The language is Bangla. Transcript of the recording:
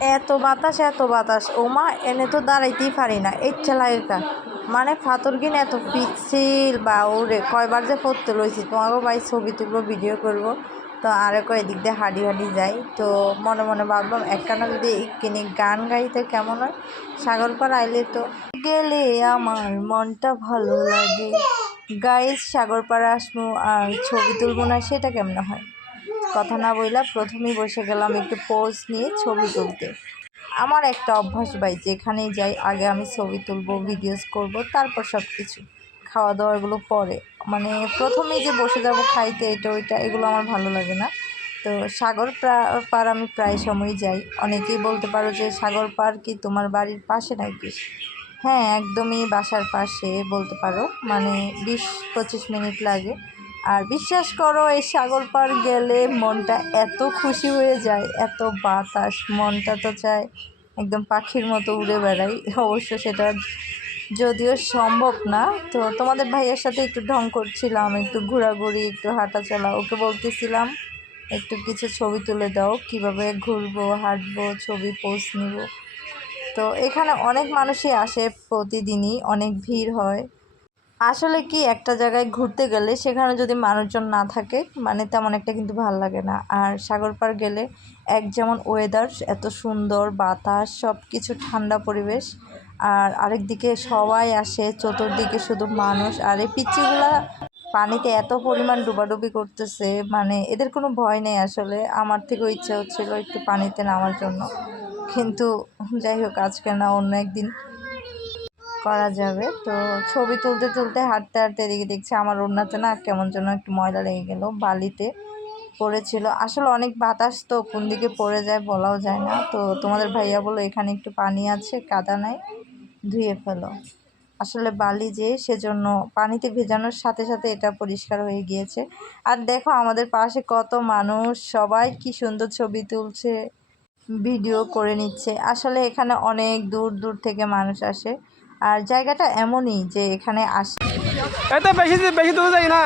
এত বাতাস ওমা এনে তো দাঁড়াইতেই পারি না ইচ্ছা লাগে কা মানে ফাতর কিন এত পিচ্ছিল বা ওরে কয়বার যে পড়তে লইছি তোমাকেও ভাই ছবি তুলবো ভিডিও করব। তো আরও কয়েকদিক দিয়ে হাঁটি যাই। তো মনে মনে ভাবলাম একখানা যদি কিনে গান গাইতে কেমন হয়। সাগর পার আইলে তো গেলে আমার মনটা ভালো লাগে, গাইজ সাগর পাড়ে আসবো আর ছবি তুলবো না সেটা কেমন হয়। কথা না বইলা প্রথমেই বসে গেলাম একটু পোজ নিয়ে ছবি তুলতে। আমার একটা অভ্যাস ভাই, যেখানেই যাই আগে আমি ছবি তুলবো, ভিডিওস করব, তারপর সব কিছু খাওয়া দাওয়া এগুলো পরে। মানে প্রথমেই যে বসে যাব খাইতে এটা ওইটা এগুলো আমার ভালো লাগে না। তো সাগর পাড় আমি প্রায় সময়ই যাই। অনেকেই বলতে পারো যে সাগর পাড় কি তোমার বাড়ির পাশে নাকি? হ্যাঁ, একদমই বাসার পাশে বলতে পারো, মানে 20-25 মিনিট লাগে। আর বিশ্বাস করো এই সাগর পাড় গেলে মনটা এত খুশি হয়ে যায়, এত বাতাস, মনটা তো চায় একদম পাখির মতো উড়ে বেড়াই। অবশ্য সেটা যদিও সম্ভব না। তো তোমাদের ভাইয়ের সাথে একটু ঢং করছিলাম, একটু ঘোরাঘুরি, একটু হাঁটা চলা। ওকে বলতেছিলাম একটু কিছু ছবি তুলে দাও, কিভাবে ঘুরবো, হাঁটবো, ছবি পোস্ট নিব। তো এখানে অনেক মানুষই আসে প্রতিদিনই, অনেক ভিড় হয়। আসলে কি একটা জায়গায় ঘুরতে গেলে সেখানে যদি মানুষজন না থাকে মানে তেমন একটা কিন্তু ভালো লাগে না। আর সাগর পাড় গেলে যেমন ওয়েদার এত সুন্দর, বাতাস, সব কিছু ঠান্ডা পরিবেশ। আর আরেক দিকে সবাই আসে, চতুর্দিকে শুধু মানুষ। আর এই পিচ্চিগুলা পানিতে এত পরিমাণ ডুবাডুবি করতেছে, মানে এদের কোনো ভয় নেই। আসলে আমার থেকেও ইচ্ছা হচ্ছিল একটু পানিতে নামার জন্য, কিন্তু যাই হোক আজকে না, অন্য একদিন করা যাবে। তো ছবি তুলতে তুলতে হাঁটতে হাঁটতে এদিকে দেখছি আমার ওড়নাতে না কেমন যেন একটু ময়লা লেগে গেল, বালিতে পড়েছিল। আসলে অনেক বাতাস তো কোন দিকে পড়ে যায় বলাও যায় না। তো তোমাদের ভাইয়া বললো এখানে একটু পানি আছে, কাদা নাই, ধুয়ে ফেলো। আসলে বালি যে, সেজন্য পানিতে ভেজানোর সাথে সাথে এটা পরিষ্কার হয়ে গিয়েছে। আর দেখো আমাদের পাশে কত মানুষ, সবাই কি সুন্দর ছবি তুলছে, ভিডিও করে নিচ্ছে। আসলে এখানে অনেক দূর দূর থেকে মানুষ আসে। আর জায়গাটা এমনই যে এখানে আসে এত বেশি বেশি দূর যাই না।